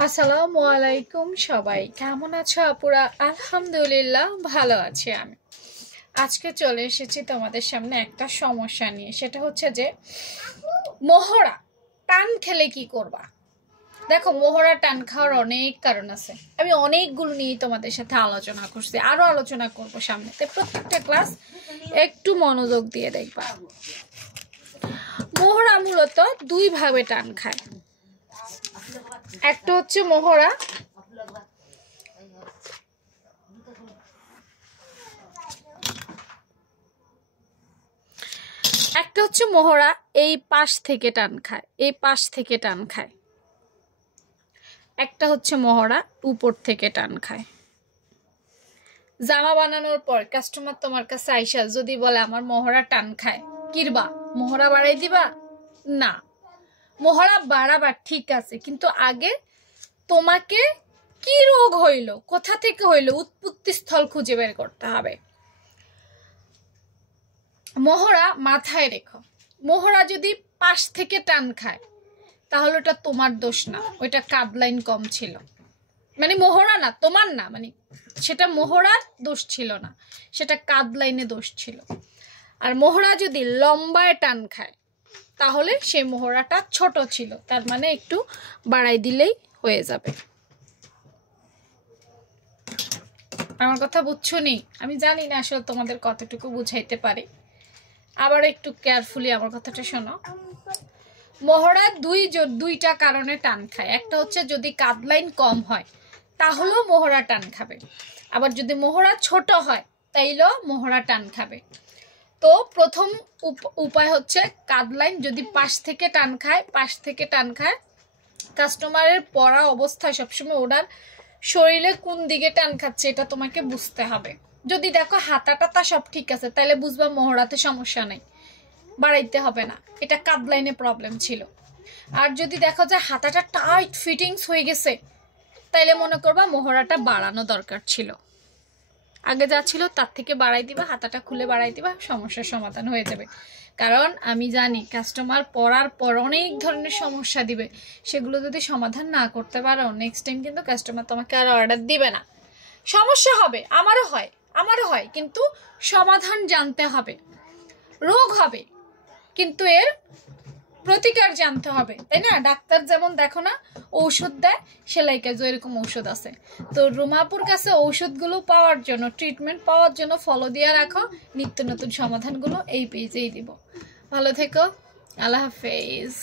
আসসালামু আলাইকুম সবাই, কেমন আছো আপুরা? আলহামদুলিল্লাহ ভালো আছি আমি। আজকে চলে এসেছি তোমাদের সামনে একটা সমস্যা নিয়ে। সেটা হচ্ছে যে মোহরা টান খেলে কি করবা। দেখো, মোহরা টান খাওয়ার অনেক কারণ আছে। আমি অনেকগুলো নিয়ে তোমাদের সাথে আলোচনা করছি, আরো আলোচনা করবো সামনে। প্রত্যেকটা ক্লাস একটু মনোযোগ দিয়ে দেখবা। মোহরা মূলত দুই ভাবে টান খায়। একটা হচ্ছে মোহরা এই পাশ থেকে টান খায়, এই পাশ থেকে টান খায়। একটা হচ্ছে মোহরা উপর থেকে টান খায়। জামা বানানোর পর কাস্টমার তোমার কাছে আইসা যদি বলে আমার মোহরা টান খায়, কিরবা মোহরা বাড়াই দিবা? না, মোহরা বাড়াবা ঠিক আছে, কিন্তু আগে তোমাকে কি রোগ হইল, কোথা থেকে হইল, উৎপত্তি স্থল খুঁজে বের করতে হবে। মোহরা মাথায় রেখো, মোহরা যদি পাশ থেকে টান খায় তাহলে ওটা তোমার দোষ না, ওইটা কাটলাইন কম ছিল। মানে মোহরা না, তোমার না, মানে সেটা মোহরার দোষ ছিল না, সেটা কাটলাইনে দোষ ছিল। আর মোহরা যদি লম্বায় টান খায় তাহলে সেই মোহরাটা ছোট ছিল, তার মানে একটু বাড়াই দিলেই হয়ে যাবে। আমার কথা বুঝছো নি? আমি জানি না আসলে তোমাদের কতটুকু বুঝাইতে পারে, আবার একটু কেয়ারফুলি আমার কথাটা শোনো। মোহরা দুইটা কারণে টান খায়। একটা হচ্ছে যদি কাটলাইন কম হয় তাহলেও মোহরা টান খাবে, আবার যদি মোহরা ছোট হয় তাইলেও মোহরা টান খাবে। তো প্রথম উপায় হচ্ছে কাটলাইন যদি পাশ থেকে টান খায়, কাস্টমারের পড়া অবস্থায় সবসময় ওনার শরীরে কোন দিকে টান খাচ্ছে এটা তোমাকে বুঝতে হবে। যদি দেখো হাতা টাতা সব ঠিক আছে তাহলে বুঝবা মোহরাতে সমস্যা নেই, বাড়াইতে হবে না, এটা কাটলাইনে প্রবলেম ছিল। আর যদি দেখো যে হাতাটা টাইট ফিটিংস হয়ে গেছে তাইলে মনে করবা মোহরাটা বাড়ানো দরকার ছিল, আগে যা ছিল তার থেকে বাড়াই দিবা, হাতাটা খুলে বাড়াই দিবা, সমস্যার সমাধান হয়ে যাবে। কারণ আমি জানি কাস্টমার পড়ার পর অনেক ধরনের সমস্যা দিবে, সেগুলো যদি সমাধান না করতে পারো নেক্সট টাইম কিন্তু কাস্টমার তোমাকে আর অর্ডার দিবে না। সমস্যা হবে, আমারও হয়, কিন্তু সমাধান জানতে হবে। রোগ হবে কিন্তু এর প্রতিকার জানতে হবে, তাই না? ডাক্তার যেমন দেখো না ঔষধ দেয়, সেলাই কাজও এরকম ঔষধ আছে। তো রুমাপুর কাছে ঔষধগুলো পাওয়ার জন্য, ট্রিটমেন্ট পাওয়ার জন্য ফলো দিয়ে রাখো, নিত্য নতুন সমাধানগুলো এই পেজেই দিব। ভালো থেকো, আল্লাহ হাফেজ।